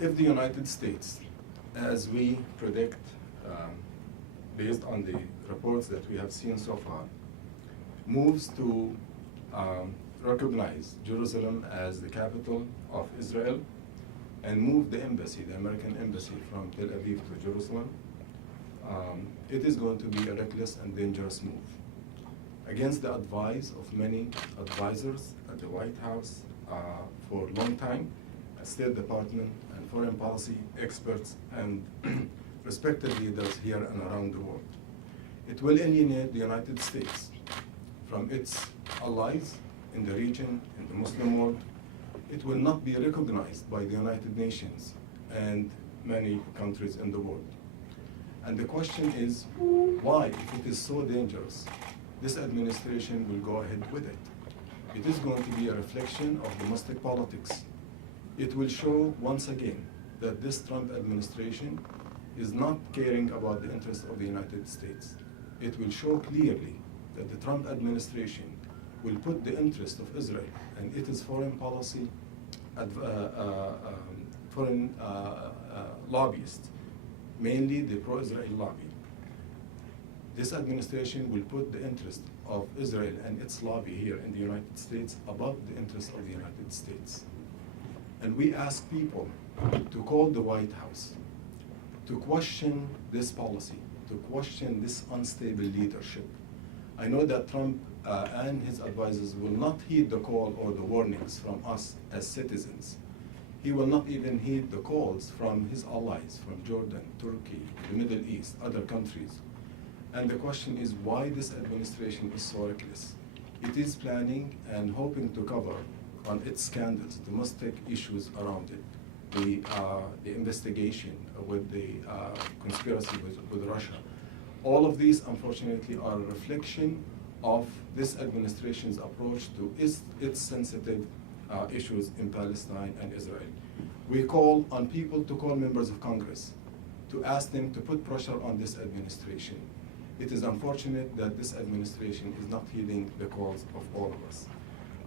if the United States, as we predict, based on the reports that we have seen so far, moves to recognize Jerusalem as the capital of Israel and move the embassy, the American embassy, from Tel Aviv to Jerusalem, it is going to be a reckless and dangerous move. Against the advice of many advisors at the White House for a long time, State Department and foreign policy experts and respected leaders here and around the world. It will alienate the United States from its allies in the region, in the Muslim world. It will not be recognized by the United Nations and many countries in the world. And the question is, why, if it is so dangerous, this administration will go ahead with it? It is going to be a reflection of domestic politics. It will show once again that this Trump administration is not caring about the interests of the United States. It will show clearly that the Trump administration will put the interest of Israel and its foreign policy, foreign lobbyists, mainly the pro-Israel lobby. This administration will put the interest of Israel and its lobby here in the United States above the interest of the United States. And we ask people to call the White House, to question this policy, to question this unstable leadership. I know that Trump and his advisors will not heed the call or the warnings from us as citizens. He will not even heed the calls from his allies, from Jordan, Turkey, the Middle East, other countries. And the question is why this administration is so reckless. It is planning and hoping to cover on its scandals, domestic issues around it, the investigation with the conspiracy with Russia. All of these, unfortunately, are a reflection of this administration's approach to its sensitive issues in Palestine and Israel. We call on people to call members of Congress to ask them to put pressure on this administration. It is unfortunate that this administration is not heeding the calls of all of us.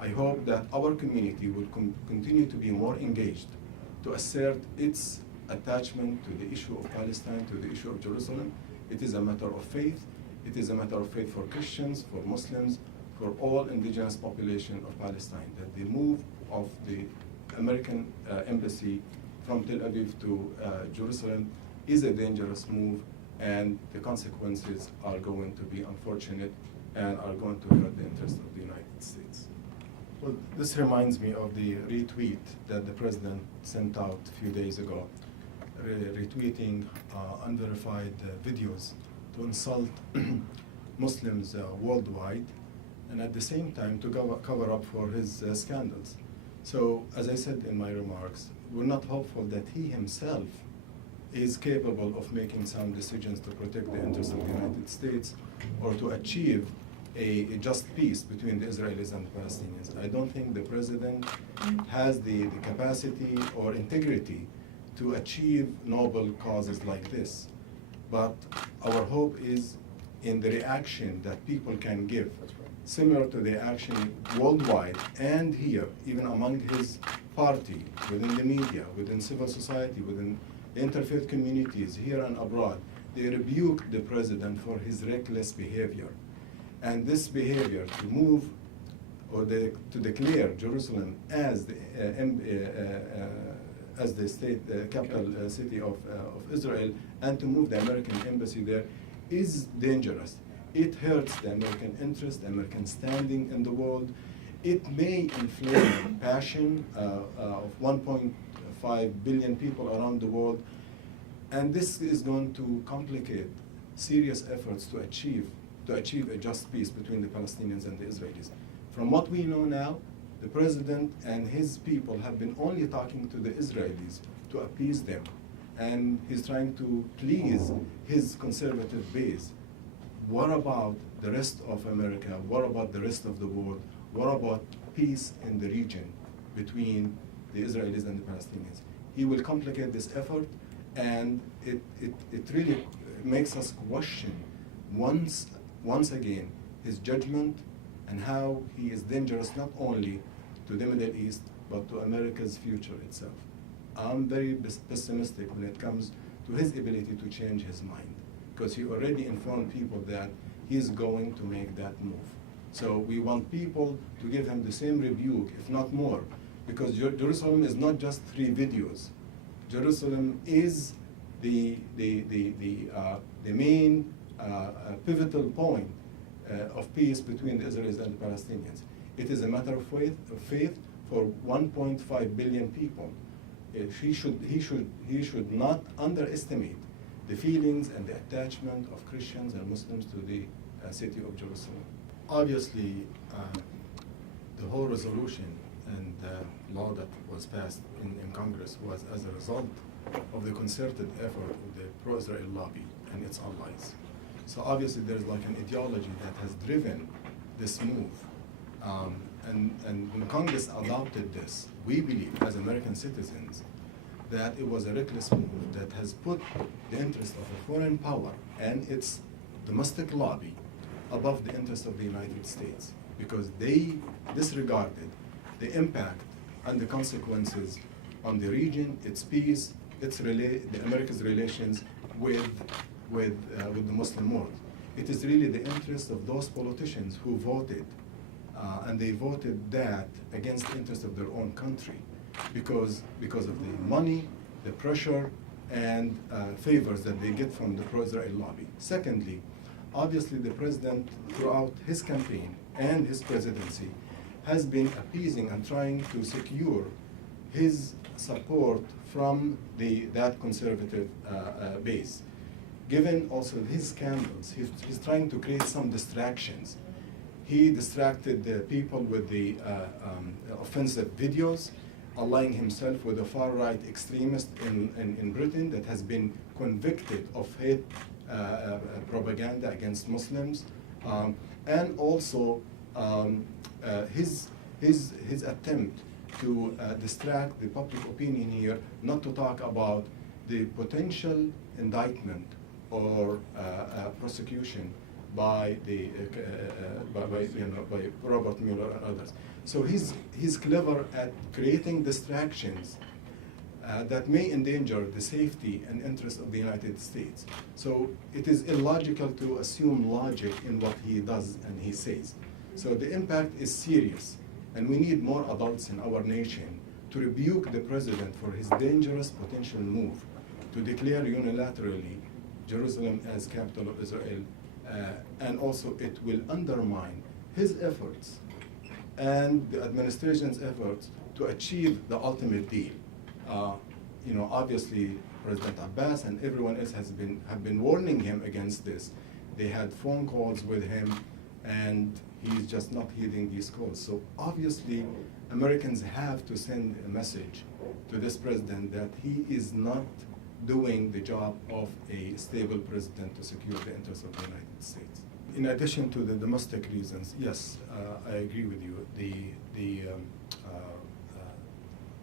I hope that our community will continue to be more engaged to assert its attachment to the issue of Palestine, to the issue of Jerusalem. It is a matter of faith. It is a matter of faith for Christians, for Muslims, for all indigenous population of Palestine, that the move of the American embassy from Tel Aviv to Jerusalem is a dangerous move, and the consequences are going to be unfortunate and are going to hurt the interest of the United States. Well, this reminds me of the retweet that the president sent out a few days ago, retweeting unverified videos to insult Muslims worldwide, and at the same time to cover up for his scandals. So, as I said in my remarks, we're not hopeful that he himself is capable of making sound decisions to protect the interests of the United States or to achieve a just peace between the Israelis and the Palestinians. I don't think the president has the capacity or integrity to achieve noble causes like this. But our hope is in the reaction that people can give, similar to the action worldwide and here, even among his party, within the media, within civil society, within interfaith communities here and abroad. They rebuke the president for his reckless behavior. And this behavior to move or to declare Jerusalem as the state, capital city of Israel, and to move the American embassy there is dangerous. It hurts the American interest, the American standing in the world. It may inflame passion of 1.5 billion people around the world. And this is going to complicate serious efforts to achieve a just peace between the Palestinians and the Israelis. From what we know now, the president and his people have been only talking to the Israelis to appease them. And he's trying to please his conservative base. What about the rest of America? What about the rest of the world? What about peace in the region between the Israelis and the Palestinians? He will complicate this effort, and it really makes us question once again his judgment and how he is dangerous not only to the Middle East but to America's future itself. I'm very pessimistic when it comes to his ability to change his mind, because he already informed people that he's going to make that move. So we want people to give him the same rebuke, if not more, because Jerusalem is not just 3 videos. Jerusalem is the main pivotal point of peace between the Israelis and the Palestinians. It is a matter of faith for 1.5 billion people. He should not underestimate the feelings and the attachment of Christians and Muslims to the city of Jerusalem. Obviously, the whole resolution and the law that was passed in Congress was as a result of the concerted effort of the pro-Israel lobby and its allies. So obviously there's like an ideology that has driven this move. And when Congress adopted this, we believe as American citizens that it was a reckless move that has put the interest of a foreign power and its domestic lobby above the interest of the United States, because they disregarded the impact and the consequences on the region, its peace, America's relations with the Muslim world. It is really the interest of those politicians who voted, and they voted that against the interest of their own country, because of the money, the pressure, and favors that they get from the pro-Israel lobby. Secondly, obviously the president throughout his campaign and his presidency has been appeasing and trying to secure his support from that conservative base. Given also his scandals, he's trying to create some distractions. He distracted the people with the offensive videos, allying himself with a far-right extremist in Britain that has been convicted of hate propaganda against Muslims, and also his attempt to distract the public opinion here, not to talk about the potential indictment or prosecution by Robert Mueller and others. So he's clever at creating distractions that may endanger the safety and interest of the United States. So it is illogical to assume logic in what he does and he says. So the impact is serious, and we need more adults in our nation to rebuke the president for his dangerous potential move to declare unilaterally Jerusalem as capital of Israel, and also it will undermine his efforts and the administration's efforts to achieve the ultimate deal. Obviously, President Abbas and everyone else have been warning him against this. They had phone calls with him, and he's just not heeding these calls. So obviously, Americans have to send a message to this president that he is not doing the job of a stable president to secure the interests of the United States. In addition to the domestic reasons, yes, I agree with you.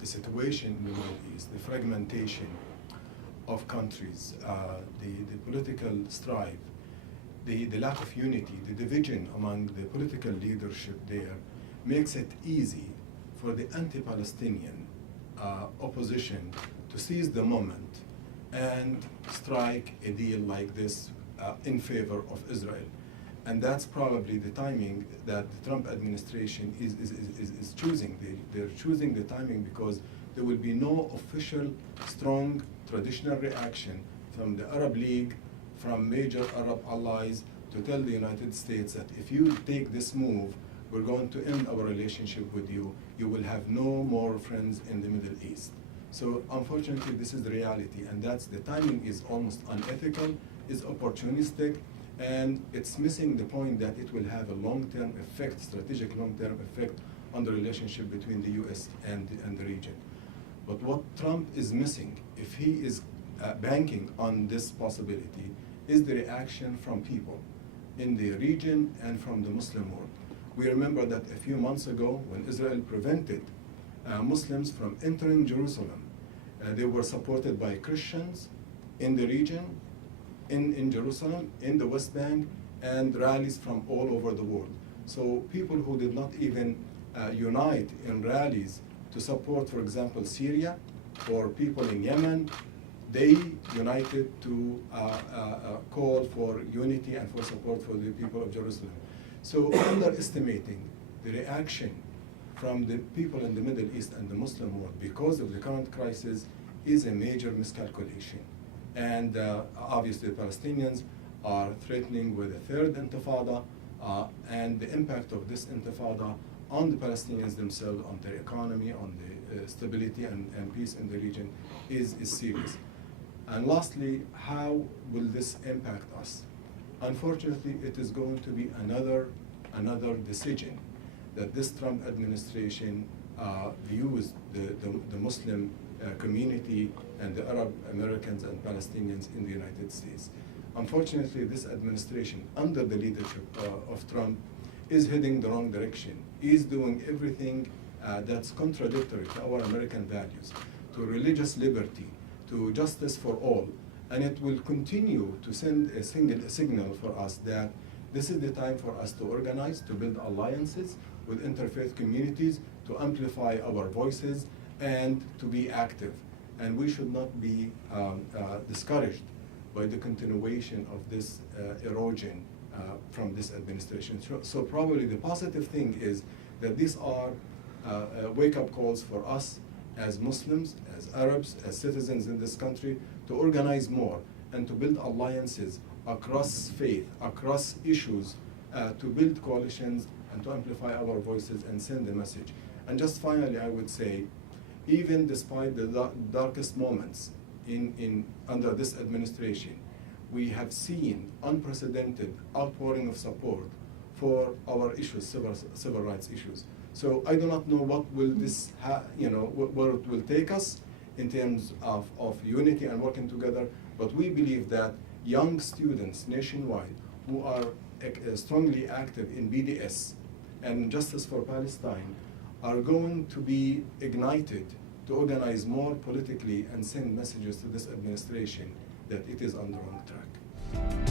The situation in the Middle East, the fragmentation of countries, the political strife, the lack of unity, the division among the political leadership there makes it easy for the anti-Palestinian opposition to seize the moment and strike a deal like this in favor of Israel. And that's probably the timing that the Trump administration is choosing. They're choosing the timing because there will be no official, strong, traditional reaction from the Arab League, from major Arab allies, to tell the United States that if you take this move, we're going to end our relationship with you. You will have no more friends in the Middle East. So unfortunately, this is the reality, and that's the timing is almost unethical, is opportunistic, and it's missing the point that it will have a long-term effect, strategic long-term effect on the relationship between the US and the region. But what Trump is missing, if he is banking on this possibility, is the reaction from people in the region and from the Muslim world. We remember that a few months ago, when Israel prevented Muslims from entering Jerusalem, they were supported by Christians in the region, in Jerusalem, in the West Bank, and rallies from all over the world. So people who did not even unite in rallies to support, for example, Syria for people in Yemen, they united to call for unity and for support for the people of Jerusalem. So underestimating the reaction from the people in the Middle East and the Muslim world because of the current crisis is a major miscalculation. And obviously the Palestinians are threatening with a third intifada, and the impact of this intifada on the Palestinians themselves, on their economy, on the stability and peace in the region is serious. And lastly, how will this impact us? Unfortunately, it is going to be another decision that this Trump administration views the Muslim community and the Arab Americans and Palestinians in the United States. Unfortunately, this administration, under the leadership of Trump, is heading the wrong direction, is doing everything that's contradictory to our American values, to religious liberty, to justice for all. And it will continue to send a signal for us that this is the time for us to organize, to build alliances with interfaith communities, to amplify our voices, and to be active. And we should not be discouraged by the continuation of this erosion from this administration. So probably the positive thing is that these are wake-up calls for us as Muslims, as Arabs, as citizens in this country, to organize more and to build alliances across faith, across issues, to build coalitions and to amplify our voices and send the message. And just finally, I would say, even despite the darkest moments under this administration, we have seen unprecedented outpouring of support for our issues, civil rights issues. So I do not know what will this, where it will take us in terms of unity and working together, but we believe that young students nationwide who are strongly active in BDS and Justice for Palestine are going to be ignited to organize more politically and send messages to this administration that it is on the wrong track.